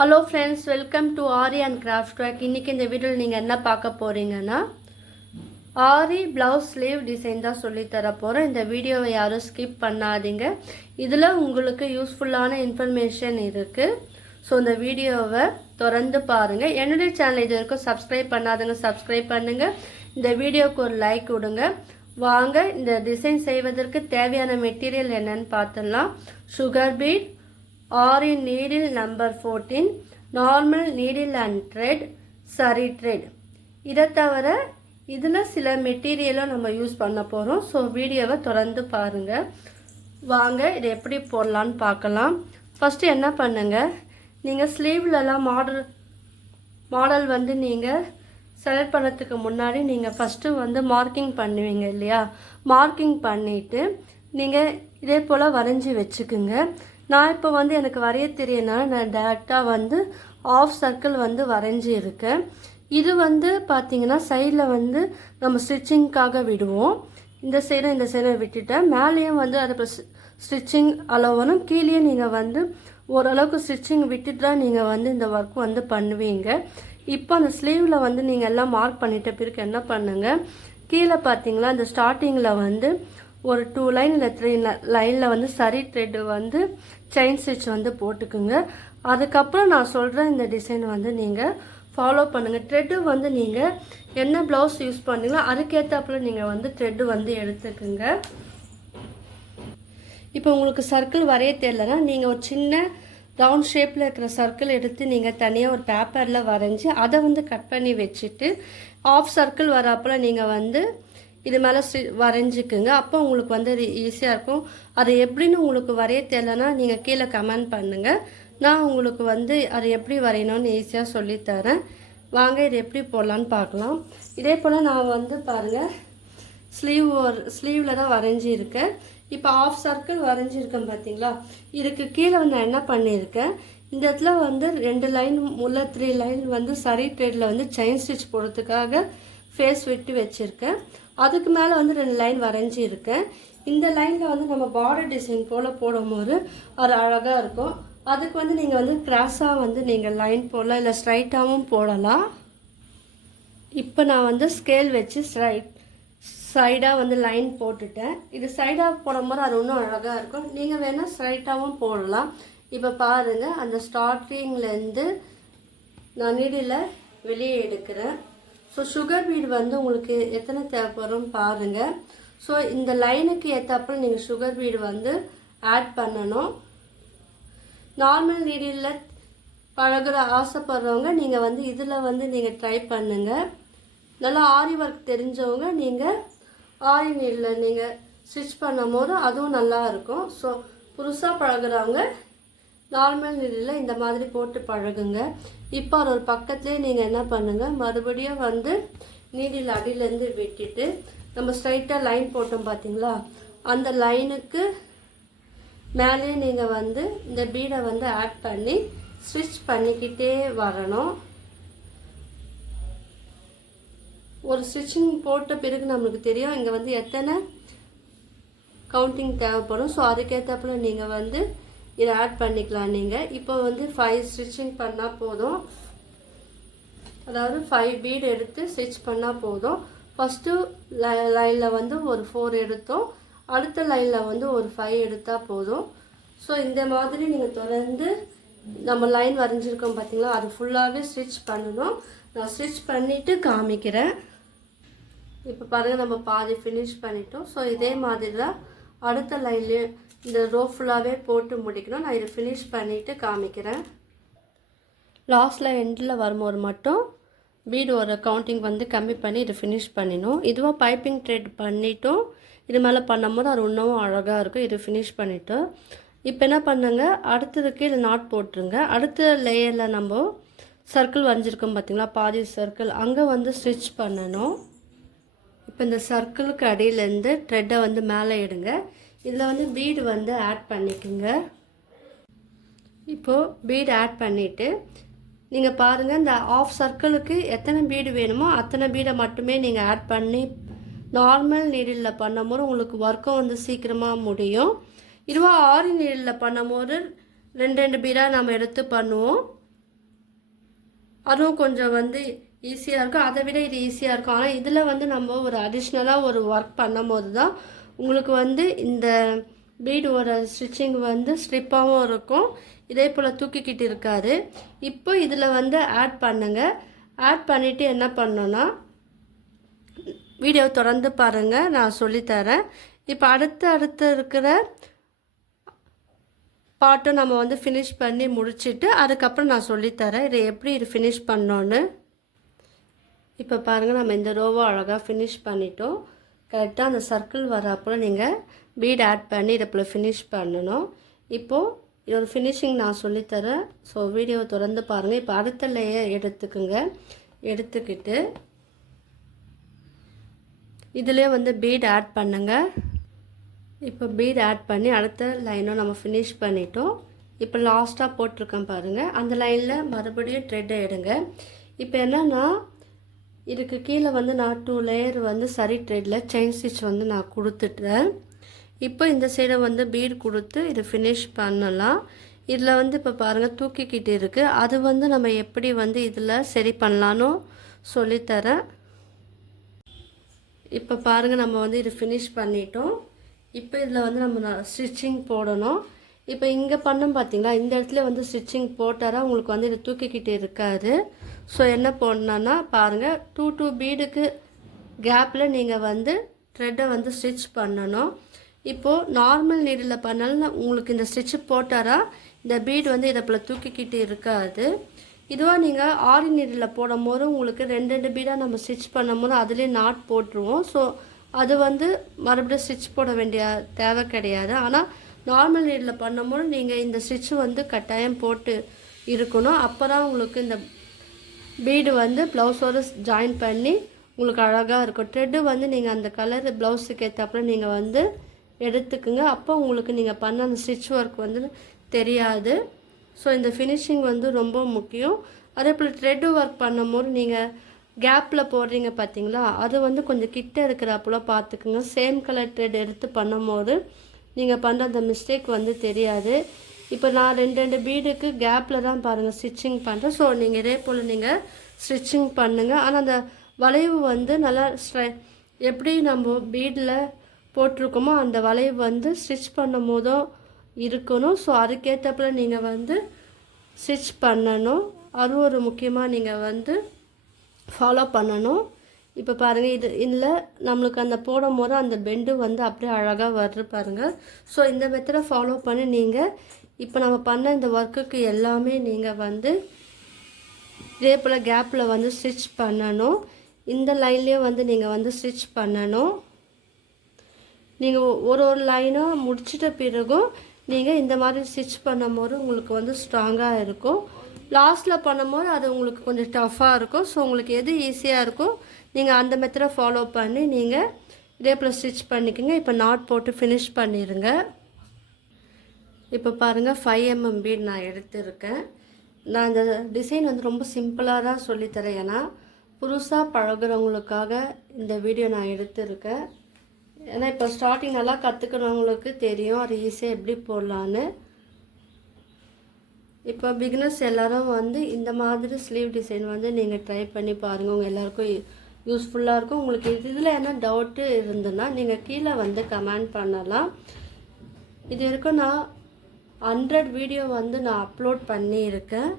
Hello friends, welcome to aari and craft work. இன்றைக்கி இந்த வீடியோவில் நீங்கள் என்ன பார்க்க போகிறீங்கன்னா, ஆரி ப்ளவுஸ் ஸ்லீவ் டிசைன் தான் சொல்லித்தர போகிறோம். இந்த வீடியோவை யாரும் ஸ்கிப் பண்ணாதீங்க. இதில் உங்களுக்கு யூஸ்ஃபுல்லான இன்ஃபர்மேஷன் இருக்குது. ஸோ இந்த வீடியோவை தொடர்ந்து பாருங்கள். என்னுடைய சேனல் இது வரைக்கும் சப்ஸ்கிரைப் பண்ணாதுங்க, சப்ஸ்கிரைப் பண்ணுங்கள். இந்த வீடியோவுக்கு ஒரு லைக் கொடுங்க. வாங்க இந்த டிசைன் செய்வதற்கு தேவையான மெட்டீரியல் என்னன்னு பார்த்துடலாம். Sugar beat, aari needle number 14, normal needle and thread, சரி த்ரெட். இதை தவிர இதில் சில மெட்டீரியலும் நம்ம யூஸ் பண்ண போகிறோம். ஸோ வீடியோவை தொடர்ந்து பாருங்கள். வாங்க இதை எப்படி போடலான்னு பார்க்கலாம். ஃபஸ்ட்டு என்ன பண்ணுங்கள், நீங்கள் ஸ்லீவ்லலாம் மாடல் வந்து நீங்கள் செலக்ட் பண்ணுறதுக்கு முன்னாடி நீங்கள் ஃபஸ்ட்டு வந்து மார்க்கிங் பண்ணுவீங்க இல்லையா? மார்க்கிங் பண்ணிவிட்டு நீங்கள் இதே போல் வரைஞ்சி வச்சுக்குங்க. நான் இப்போ வந்து எனக்கு வரைய தெரியனால நான் டேரெக்டாக வந்து ஆஃப் சர்க்கிள் வந்து வரைஞ்சி இருக்கேன். இது வந்து பார்த்திங்கன்னா சைடில் வந்து நம்ம ஸ்டிச்சிங்க்காக விடுவோம். இந்த சைடை விட்டுட்டேன். மேலேயும் வந்து அதை ஸ்டிச்சிங் அளவனும், கீழே நீங்கள் வந்து ஓரளவுக்கு ஸ்டிச்சிங் விட்டுட்டு தான் நீங்கள் வந்து இந்த ஒர்க் வந்து பண்ணுவீங்க. இப்போ அந்த ஸ்லீவில் வந்து நீங்கள் எல்லாம் மார்க் பண்ணிட்ட பிறகு என்ன பண்ணுங்கள், கீழே பார்த்தீங்களா அந்த ஸ்டார்டிங்கில் வந்து ஒரு 2 லைன் இல்லை 3 லைனில் வந்து சரி த்ரெட்டு வந்து செயின் ஸ்டிச் வந்து போட்டுக்குங்க. அதுக்கப்புறம் நான் சொல்கிற இந்த டிசைன் வந்து நீங்கள் ஃபாலோ பண்ணுங்கள். த்ரெட்டு வந்து நீங்கள் என்ன ப்ளவுஸ் யூஸ் பண்ணீங்களோ அதுக்கேற்றாப்புல நீங்கள் வந்து த்ரெட்டு வந்து எடுத்துக்குங்க. இப்போ உங்களுக்கு சர்க்கிள் வரைய தெரியலனா நீங்கள் ஒரு சின்ன ரவுண்ட் ஷேப்பில் இருக்கிற சர்க்கிள் எடுத்து நீங்கள் தனியாக ஒரு பேப்பரில் வரைஞ்சி அதை வந்து கட் பண்ணி வச்சுட்டு ஆஃப் சர்க்கிள் வராப்பில் நீங்கள் வந்து இது மேலே வரைஞ்சிக்குங்க. அப்போ உங்களுக்கு வந்து அது ஈஸியாக இருக்கும். அது எப்படின்னு உங்களுக்கு வரைய தெரியலனா நீங்கள் கீழே கமெண்ட் பண்ணுங்கள். நான் உங்களுக்கு வந்து அது எப்படி வரையணும்னு ஈஸியாக சொல்லித்தரேன். வாங்க இது எப்படி போடலான்னு பார்க்கலாம். இதே போல் நான் வந்து பாருங்கள் ஸ்லீவில் தான் வரைஞ்சிருக்கேன். இப்போ ஆஃப் சர்க்கிள் வரைஞ்சிருக்கேன் பார்த்தீங்களா? இதுக்கு கீழே வந்து நான் என்ன பண்ணியிருக்கேன், இந்த இடத்துல வந்து 2 லைன் உள்ள 3 லைன் வந்து சரி த்ரெட்டில் வந்து செயின் ஸ்டிச் போடுறதுக்காக ஃபேஸ் விட்டு வச்சுருக்கேன். அதுக்கு மேலே வந்து 2 லைன் வரைஞ்சிருக்கேன். இந்த லைனில் வந்து நம்ம பார்டர் டிசைன் போல் போடும்போது அது அழகாக இருக்கும். அதுக்கு வந்து நீங்கள் வந்து கிராஸாக வந்து நீங்கள் லைன் போடலாம், இல்லை ஸ்ட்ரைட்டாகவும் போடலாம். இப்போ நான் வந்து ஸ்கேல் வச்சு சைடாக வந்து லைன் போட்டுட்டேன். இது சைடாக போடும்போது அது இன்னும் அழகாக இருக்கும். நீங்கள் வேணால் ஸ்ட்ரைட்டாகவும் போடலாம். இப்போ பாருங்கள், அந்த ஸ்டார்டிங்லேருந்து நான் நீடில் வெளியே எடுக்கிறேன். ஸோ சுகர் பீட் வந்து உங்களுக்கு எத்தனை தேவைப்படும் பாருங்கள். ஸோ இந்த லைனுக்கு ஏற்றாப்புல நீங்கள் சுகர் பீடு வந்து ஆட் பண்ணணும். நார்மல் நீடில் பழகுற ஆசைப்படுறவங்க நீங்கள் வந்து இதில் வந்து நீங்கள் ட்ரை பண்ணுங்கள். நல்லா ஆரி ஒர்க் தெரிஞ்சவங்க நீங்கள் ஆரி நீடில் நீங்கள் ஸ்டிச் பண்ணும் போது அதுவும் நல்லா இருக்கும். ஸோ புதுசாக பழகுறவங்க நார்மல் நீடில் இந்த மாதிரி போட்டு பழகுங்க. இப்போ ஒரு பக்கத்துலேயே நீங்கள் என்ன பண்ணுங்கள், மறுபடியும் வந்து நீடில் அடியிலேருந்து விட்டுட்டு நம்ம ஸ்ட்ரைட்டாக லைன் போட்டோம் பார்த்தீங்களா, அந்த லைனுக்கு மேலே நீங்கள் வந்து இந்த பீடை வந்து ஆட் பண்ணி ஸ்டிச் பண்ணிக்கிட்டே வரணும். ஒரு ஸ்டிச்சிங் போட்ட பிறகு நம்மளுக்கு தெரியும் இங்கே வந்து எத்தனை கவுண்டிங் தேவைப்படும். ஸோ அதுக்கேற்றப்பல நீங்கள் வந்து இதை ஆட் பண்ணிக்கலாம். நீங்கள் இப்போ வந்து 5 ஸ்டிச்சிங் பண்ணால் போதும். அதாவது 5 பீட் எடுத்து ஸ்டிச் பண்ணால் போதும். ஃபஸ்ட்டு லைனில் வந்து ஒரு 4 எடுத்தோம், அடுத்த லைனில் வந்து ஒரு 5 எடுத்தால் போதும். ஸோ இந்த மாதிரி நீங்கள் தொடர்ந்து நம்ம லைன் வரைஞ்சிருக்கோம் பார்த்தீங்களா, அது ஃபுல்லாகவே ஸ்டிச் பண்ணணும். நான் ஸ்டிச் பண்ணிவிட்டு காமிக்கிறேன். இப்போ பாருங்கள், நம்ம பாதி ஃபினிஷ் பண்ணிட்டோம். ஸோ இதே மாதிரி தான் அடுத்த லைன்லேயே இந்த ரோ ஃபுல்லாகவே போட்டு முடிக்கணும். நான் இதை ஃபினிஷ் பண்ணிவிட்டு காமிக்கிறேன். லாஸ்ட்டில் எண்டில் வரும்போது மட்டும் பீடு ஒரு கவுண்டிங் வந்து கம்மி பண்ணி இதை ஃபினிஷ் பண்ணிடணும். இதுவாக பைப்பிங் த்ரெட் பண்ணிட்டோம். இது மேலே பண்ணும்போது அது இன்னும் அழகாக இருக்கும். இது ஃபினிஷ் பண்ணிவிட்டோம். இப்போ என்ன பண்ணுங்க, அடுத்ததுக்கு இது நாட் போட்டுருங்க. அடுத்த லேயரில் நம்ம சர்க்கிள் வரைஞ்சிருக்கோம் பார்த்தீங்களா, பாதி சர்க்கிள் அங்கே வந்து ஸ்டிச் பண்ணணும். இப்போ இந்த சர்க்கிளுக்கு அடியிலேருந்து த்ரெட்டை வந்து மேலே எடுங்க. இதில் வந்து பீடு வந்து ஆட் பண்ணிக்கோங்க. இப்போது பீடு ஆட் பண்ணிவிட்டு நீங்கள் பாருங்கள், இந்த ஆஃப் சர்க்கிளுக்கு எத்தனை பீடு வேணுமோ அத்தனை பீடை மட்டுமே நீங்கள் ஆட் பண்ணி நார்மல் நீடில் பண்ணும்போது உங்களுக்கு ஒர்க்கும் வந்து சீக்கிரமாக முடியும். இதுவாக ஆரி நீடில் பண்ணும்போது 2 பீடாக நம்ம எடுத்து பண்ணுவோம். அதுவும் கொஞ்சம் வந்து ஈஸியாக இருக்கும். அதை விட இது ஈஸியாக இருக்கும். ஆனால் இதில் வந்து நம்ம ஒரு அடிஷ்னலாக ஒரு ஒர்க் பண்ணும் போது தான் உங்களுக்கு வந்து இந்த பீடோட ஸ்டிச்சிங் வந்து ஸ்லிப்பாகவும் இருக்கும், இதே போல் தூக்கிக்கிட்டு இருக்காது. இப்போ இதில் வந்து ஆட் பண்ணுங்கள். ஆட் பண்ணிவிட்டு என்ன பண்ணோன்னா வீடியோ தொடர்ந்து பாருங்கள், நான் சொல்லித்தரேன். இப்போ அடுத்து இருக்கிற பாட்டும் நம்ம வந்து ஃபினிஷ் பண்ணி முடிச்சுட்டு அதுக்கப்புறம் நான் சொல்லித்தரேன் இதை எப்படி இது ஃபினிஷ் பண்ணோன்னு. இப்போ பாருங்கள், நம்ம இந்த ரோவை அழகாக ஃபினிஷ் பண்ணிட்டோம். கரெக்டாக அந்த சர்க்கிள் வரப்போ நீங்கள் பீட் ஆட் பண்ணி இதை போல் ஃபினிஷ் பண்ணணும். இப்போது இதோட ஃபினிஷிங் நான் சொல்லித்தரேன். ஸோ வீடியோவை தொடர்ந்து பாருங்கள். இப்போ அடுத்த லேயர் எடுத்துக்குங்க. எடுத்துக்கிட்டு இதிலே வந்து பீட் ஆட் பண்ணுங்கள். இப்போ பீட் ஆட் பண்ணி அடுத்த லைனும் நம்ம ஃபினிஷ் பண்ணிட்டோம். இப்போ லாஸ்ட்டாக போட்டிருக்கேன் பாருங்கள், அந்த லைனில் மறுபடியும் த்ரெட்டை எடுங்க. இப்போ என்னென்னா இதுக்கு கீழே வந்து நான் 2 லேயர் வந்து சரி த்ரெட்டில் செயின் ஸ்டிச் வந்து நான் கொடுத்துட்டேன். இப்போ இந்த சைடை வந்து பீட் கொடுத்து இது ஃபினிஷ் பண்ணலாம். இதில் வந்து இப்போ பாருங்கள் தூக்கிக்கிட்டு இருக்குது. அது வந்து நம்ம எப்படி வந்து இதில் சரி பண்ணலான்னு சொல்லித்தரேன். இப்போ பாருங்கள், நம்ம வந்து இது ஃபினிஷ் பண்ணிட்டோம். இப்போ இதில் வந்து நம்ம ஸ்டிச்சிங் போடணும். இப்போ இங்கே பண்ணோம் பார்த்தீங்களா, இந்த இடத்துல வந்து ஸ்டிச்சிங் போட்டாரா உங்களுக்கு வந்து இது தூக்கிக்கிட்டு இருக்காது. ஸோ என்ன போடணுன்னா பாருங்கள், 2 பீடுக்கு கேப்பில் நீங்கள் வந்து த்ரெட்டை வந்து ஸ்டிச் பண்ணணும். இப்போது நார்மல் நீடில் பண்ணாலும் உங்களுக்கு இந்த ஸ்டிச்சு போட்டாரா இந்த பீடு வந்து இதை போல் தூக்கிக்கிட்டு இருக்காது. இதுவாக நீங்கள் ஆரி நீடில் போடும் போது உங்களுக்கு 2 பீடாக நம்ம ஸ்டிச் பண்ணும் போது அதுலேயே நாட் போட்டுருவோம். ஸோ அது வந்து மறுபடியும் ஸ்டிச் போட வேண்டிய தேவை கிடையாது. ஆனால் நார்மல் நீடில் பண்ணும்போது நீங்கள் இந்த ஸ்டிச்சு வந்து கட்டாயம் போட்டு இருக்கணும். அப்போ தான் உங்களுக்கு இந்த பீடு வந்து ப்ளவுஸோடு ஜாயின் பண்ணி உங்களுக்கு அழகாக இருக்கும். த்ரெட்டு வந்து நீங்கள் அந்த கலர் ப்ளவுஸுக்கு ஏற்றப்பறம் நீங்கள் வந்து எடுத்துக்குங்க. அப்போ உங்களுக்கு நீங்கள் பண்ண அந்த ஸ்டிச் ஒர்க் வந்து தெரியாது. ஸோ இந்த ஃபினிஷிங் வந்து ரொம்ப முக்கியம். அதே போல் த்ரெட்டு ஒர்க் பண்ணும்போது நீங்கள் கேப்பில் போடுறீங்க பார்த்தீங்களா, அது வந்து கொஞ்சம் கிட்ட இருக்கிறப்போல பார்த்துக்குங்க. சேம் கலர் த்ரெட் எடுத்து பண்ணும்போது நீங்கள் பண்ணுற அந்த மிஸ்டேக் வந்து தெரியாது. இப்போ நான் 2 பீடுக்கு கேப்பில் தான் பாருங்கள் ஸ்டிச்சிங் பண்ணுறேன். ஸோ நீங்கள் இதே போல் நீங்கள் ஸ்டிச்சிங் பண்ணுங்கள். ஆனால் அந்த வளைவு வந்து நல்லா எப்படி நம்ம பீடில் போட்டிருக்கோமோ அந்த வளைவு வந்து ஸ்டிச் பண்ணும் போதும் இருக்கணும். ஸோ அதுக்கேற்றப்பல நீங்கள் வந்து ஸ்டிச் பண்ணணும். அது ஒரு முக்கியமாக நீங்கள் வந்து ஃபாலோ பண்ணணும். இப்போ பாருங்கள், இதில் நம்மளுக்கு அந்த போடும் போது அந்த பெண்டு வந்து அப்படியே அழகாக வருது பாருங்கள். ஸோ இந்த மெத்தடை ஃபாலோ பண்ணி நீங்கள் இப்போ நம்ம பண்ண இந்த ஒர்க்குக்கு எல்லாமே நீங்கள் வந்து இதே போல் கேப்பில் வந்து ஸ்டிச் பண்ணணும். இந்த லைன்லேயும் வந்து நீங்கள் வந்து ஸ்டிச் பண்ணணும். நீங்கள் ஒரு லைனாக முடிச்சிட்ட பிறகும் நீங்கள் இந்த மாதிரி ஸ்டிச் பண்ணும்போது உங்களுக்கு வந்து ஸ்ட்ராங்காக இருக்கும். லாஸ்ட்டில் பண்ணும்போது அது உங்களுக்கு கொஞ்சம் டஃப்பாக இருக்கும். ஸோ உங்களுக்கு எது ஈஸியாக இருக்கோ நீங்கள் அந்த மெத்தடை ஃபாலோ பண்ணி நீங்கள் இதே போல் ஸ்டிச் பண்ணிக்கோங்க. இப்போ நாட் போட்டு ஃபினிஷ் பண்ணிடுங்க. இப்போ பாருங்கள் 5 mm பீட் நான் எடுத்திருக்கேன். நான் இந்த டிசைன் வந்து ரொம்ப சிம்பிளாக தான் சொல்லித்தரேன். ஏன்னா புதுசாக பழகுறவங்களுக்காக இந்த வீடியோ நான் எடுத்திருக்கேன். ஏன்னா இப்போ ஸ்டார்டிங் நல்லா கற்றுக்கிறவங்களுக்கு தெரியும் அது ஈஸியாக எப்படி போடலான்னு. இப்போ பிகினர்ஸ் எல்லோரும் வந்து இந்த மாதிரி ஸ்லீவ் டிசைன் வந்து நீங்கள் ட்ரை பண்ணி பாருங்கள். உங்கள் எல்லாருக்கும் யூஸ்ஃபுல்லாக இருக்கும். உங்களுக்கு இதில் என்ன டவுட்டு இருந்ததுன்னா நீங்கள் கீழே வந்து கமெண்ட் பண்ணலாம். இது வரைக்கும் நான் 100 வீடியோ வந்து நான் அப்லோட் பண்ணியிருக்கேன்.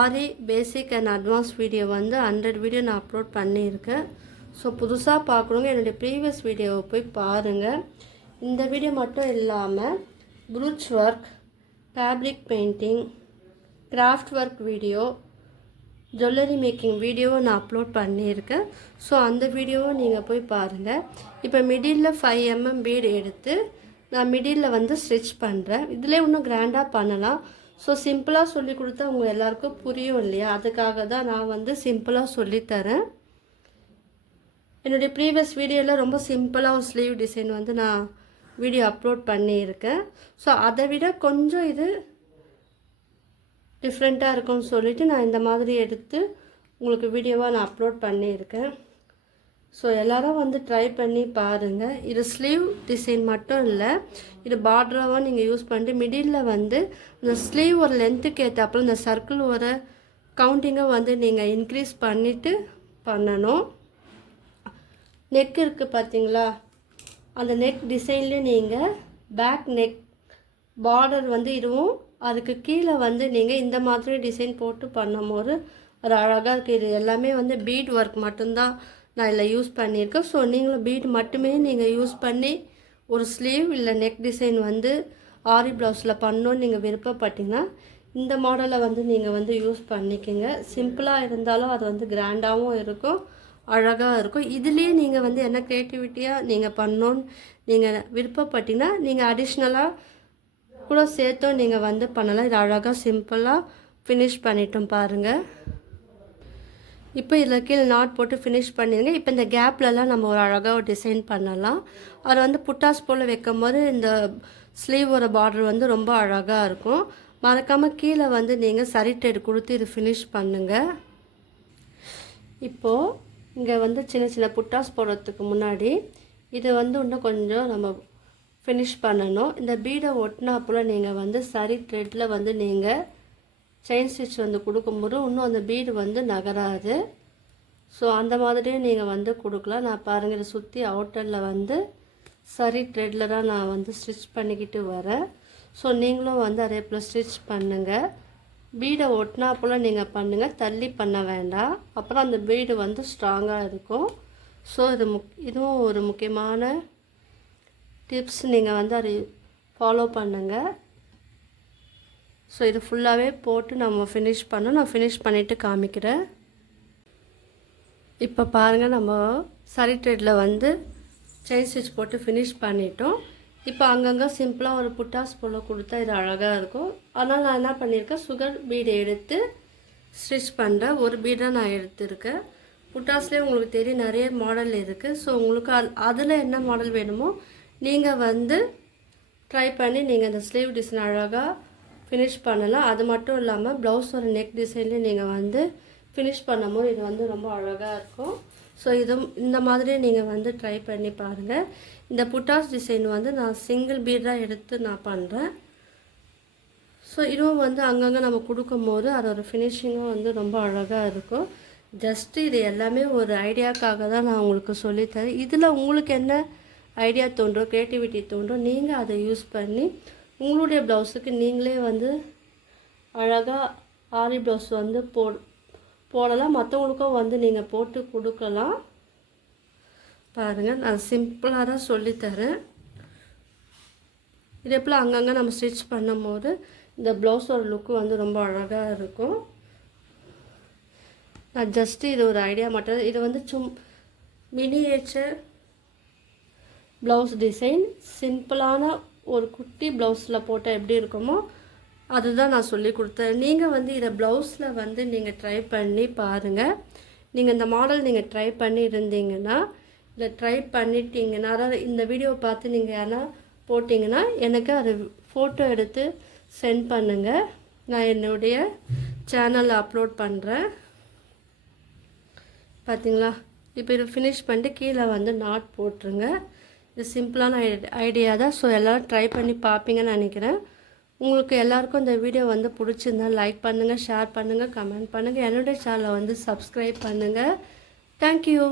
ஆரி பேசிக் அண்ட் அட்வான்ஸ் வீடியோ வந்து 100 வீடியோ நான் அப்லோட் பண்ணியிருக்கேன். ஸோ புதுசாக பார்க்குறவங்க என்னுடைய ப்ரீவியஸ் வீடியோவை போய் பாருங்கள். இந்த வீடியோ மட்டும் இல்லாமல் brooch work, fabric painting, craft work video, jewellery making வீடியோவை நான் அப்லோட் பண்ணியிருக்கேன். ஸோ அந்த வீடியோவை நீங்கள் போய் பாருங்கள். இப்போ மிடில் 5 mm பீடு எடுத்து நான் மிடில் வந்து ஸ்டிச் பண்ணுறேன். இதிலே இன்னும் கிராண்டாக பண்ணலாம். ஸோ சிம்பிளாக சொல்லி கொடுத்தா உங்கள் எல்லாருக்கும் புரியும் இல்லையா, அதுக்காக தான் நான் வந்து சிம்பிளாக சொல்லித்தரேன். என்னுடைய ப்ரீவியஸ் வீடியோவில் ரொம்ப சிம்பிளாக ஒரு ஸ்லீவ் டிசைன் வந்து நான் வீடியோ அப்லோட் பண்ணியிருக்கேன். ஸோ அதை விட கொஞ்சம் இது டிஃப்ரெண்ட்டாக இருக்கும்னு சொல்லிவிட்டு நான் இந்த மாதிரி எடுத்து உங்களுக்கு வீடியோவாக நான் அப்லோட் பண்ணியிருக்கேன். ஸோ எல்லோரும் வந்து ட்ரை பண்ணி பாருங்கள். இது ஸ்லீவ் டிசைன் மட்டும் இல்லை, இது பார்டராகவும் நீங்கள் யூஸ் பண்ணிட்டு மிடில் வந்து இந்த ஸ்லீவ் ஒரு லென்த்துக்கு ஏற்றாப்புல இந்த சர்க்கிள் ஒரு கவுண்டிங்கை வந்து நீங்கள் இன்க்ரீஸ் பண்ணிவிட்டு பண்ணணும். நெக் இருக்குது பார்த்தீங்களா, அந்த நெக் டிசைன்லேயே நீங்கள் பேக் நெக் பார்டர் வந்து இதுவும் அதுக்கு கீழே வந்து நீங்கள் இந்த மாதிரி டிசைன் போட்டு பண்ணும்போது ஒரு அழகாக இருக்குது. இது எல்லாமே வந்து பீட் ஒர்க் மட்டும்தான் நான் இதில் யூஸ் பண்ணியிருக்கேன். ஸோ நீங்களும் பீட் மட்டுமே நீங்கள் யூஸ் பண்ணி ஒரு ஸ்லீவ் இல்லை நெக் டிசைன் வந்து ஆரி ப்ளவுஸில் பண்ணணுன்னு நீங்கள் விருப்பப்பட்டீங்கன்னா இந்த மாடலை வந்து நீங்கள் வந்து யூஸ் பண்ணிக்கோங்க. சிம்பிளாக இருந்தாலும் அது வந்து கிராண்டாகவும் இருக்கும், அழகாக இருக்கும். இதுலேயே நீங்கள் வந்து என்ன க்ரியேட்டிவிட்டியாக நீங்கள் பண்ணணுன்னு நீங்கள் விருப்பப்பட்டீங்கன்னா நீங்கள் அடிஷ்னலாக கூட சேர்த்தும் நீங்கள் வந்து பண்ணலாம். இது அழகாக சிம்பிளாக ஃபினிஷ் பண்ணிட்டோம் பாருங்கள். இப்போ இதில் கீழே நாட் போட்டு ஃபினிஷ் பண்ணிடுங்க. இப்போ இந்த கேப்லலாம் நம்ம ஒரு அழகாக ஒரு டிசைன் பண்ணலாம். அதை வந்து புட்டாஸ் போல் வைக்கும் போது இந்த ஸ்லீவோட பார்டர் வந்து ரொம்ப அழகாக இருக்கும். மறக்காமல் கீழே வந்து நீங்கள் சரி த்ரெட் கொடுத்து இது ஃபினிஷ் பண்ணுங்கள். இப்போது இங்கே வந்து சின்ன சின்ன புட்டாஸ் போடுறதுக்கு முன்னாடி இதை வந்து இன்னும் கொஞ்சம் நம்ம ஃபினிஷ் பண்ணணும். இந்த பீடை ஒட்டினாப்புல நீங்கள் வந்து சரி த்ரெட்டில் வந்து நீங்கள் செயின் ஸ்டிச் வந்து கொடுக்கும்போது இன்னும் அந்த பீடு வந்து நகராது. ஸோ அந்த மாதிரியும் நீங்கள் வந்து கொடுக்கலாம். நான் பாருங்கள் இதை சுற்றி அவுட்டரில் வந்து சரி த்ரெட்டில் தான் நான் வந்து ஸ்டிச் பண்ணிக்கிட்டு வரேன். ஸோ நீங்களும் வந்து அதே போல் ஸ்டிச் பண்ணுங்கள். பீடை ஒட்டினா போல் நீங்கள் பண்ணுங்கள், தள்ளி பண்ண வேண்டாம். அப்புறம் அந்த பீடு வந்து ஸ்ட்ராங்காக இருக்கும். ஸோ இதுவும் ஒரு முக்கியமான டிப்ஸ். நீங்கள் வந்து அதை ஃபாலோ பண்ணுங்கள். ஸோ இது ஃபுல்லாகவே போட்டு நம்ம ஃபினிஷ் பண்ணோம். நான் ஃபினிஷ் பண்ணிவிட்டு காமிக்கிறேன். இப்போ பாருங்கள், நம்ம சரி த்ரெட்டில் வந்து செயின் ஸ்டிச் போட்டு ஃபினிஷ் பண்ணிட்டோம். இப்போ அங்கங்கே சிம்பிளாக ஒரு புட்டாஸ் போல் கொடுத்தா இது அழகாக இருக்கும். ஆனால் நான் என்ன பண்ணியிருக்கேன், சுகர் பீடை எடுத்து ஸ்டிச் பண்ணுறேன். ஒரு பீடை நான் எடுத்திருக்கேன். புட்டாஸ்லேயே உங்களுக்கு தெரியும் நிறைய மாடல் இருக்குது. ஸோ உங்களுக்கு அதில் என்ன மாடல் வேணுமோ நீங்கள் வந்து ட்ரை பண்ணி நீங்கள் அந்த ஸ்லீவ் டிசைன் அழகாக ஃபினிஷ் பண்ணலாம். அது மட்டும் இல்லாமல் ப்ளவுஸோட நெக் டிசைன்லேயும் நீங்கள் வந்து ஃபினிஷ் பண்ணும்போது இது வந்து ரொம்ப அழகாக இருக்கும். ஸோ இந்த மாதிரி நீங்கள் வந்து ட்ரை பண்ணி பாருங்கள். இந்த புட்டாஸ் டிசைன் வந்து நான் சிங்கிள் பீடாக எடுத்து நான் பண்ணுறேன். ஸோ இதுவும் வந்து அங்கங்கே நம்ம கொடுக்கும்போது அதோட ஃபினிஷிங்கும் வந்து ரொம்ப அழகாக இருக்கும். ஜஸ்ட்டு இது எல்லாமே ஒரு ஐடியாக்காக தான் நான் உங்களுக்கு சொல்லித்தரேன். இதில் உங்களுக்கு என்ன ஐடியா தோன்றும், க்ரியேட்டிவிட்டி தோன்றும், நீங்கள் அதை யூஸ் பண்ணி உங்களுடைய ப்ளவுஸுக்கு நீங்களே வந்து அழகாக ஆரி ப்ளவுஸ் வந்து போடலாம். மற்றவங்களுக்கும் வந்து நீங்கள் போட்டு கொடுக்கலாம். பாருங்கள், நான் சிம்பிளாக தான் சொல்லித்தரேன். இதே போல் அங்கங்கே நம்ம ஸ்டிச் பண்ணும்போது இந்த ப்ளவுஸோட லுக்கு வந்து ரொம்ப அழகாக இருக்கும். நான் ஜஸ்ட்டு இது ஒரு ஐடியா மட்டும். இது வந்து மினியேச்சர் ப்ளவுஸ் டிசைன், சிம்பிளான ஒரு குட்டி ப்ளவுஸில் போட்டால் எப்படி இருக்குமோ அதுதான் நான் சொல்லி கொடுத்தேன். நீங்கள் வந்து இதை ப்ளவுஸில் வந்து நீங்கள் ட்ரை பண்ணி பாருங்கள். நீங்கள் இந்த மாடல் நீங்கள் ட்ரை பண்ணி இருந்தீங்கன்னா, இல்லை ட்ரை பண்ணிட்டீங்கன்னா, அதாவது இந்த வீடியோவை பார்த்து நீங்கள் யாரா போட்டிங்கன்னா எனக்கு அது ஃபோட்டோ எடுத்து சென்ட் பண்ணுங்கள். நான் என்னுடைய சேனலில் அப்லோட் பண்ணுறேன். பார்த்தீங்களா, இப்போ இது ஃபினிஷ் பண்ணிட்டு கீழே வந்து நாட் போட்டுருங்க. இது சிம்பிளான ஐடியா தான். ஸோ எல்லோரும் ட்ரை பண்ணி பார்ப்பீங்கன்னு நினைக்கிறேன். உங்களுக்கு எல்லாருக்கும் இந்த வீடியோ வந்து பிடிச்சிருந்தா லைக் பண்ணுங்கள், ஷேர் பண்ணுங்கள், கமெண்ட் பண்ணுங்கள். என்னுடைய சேனலை வந்து சப்ஸ்கிரைப் பண்ணுங்கள். தேங்க்யூ.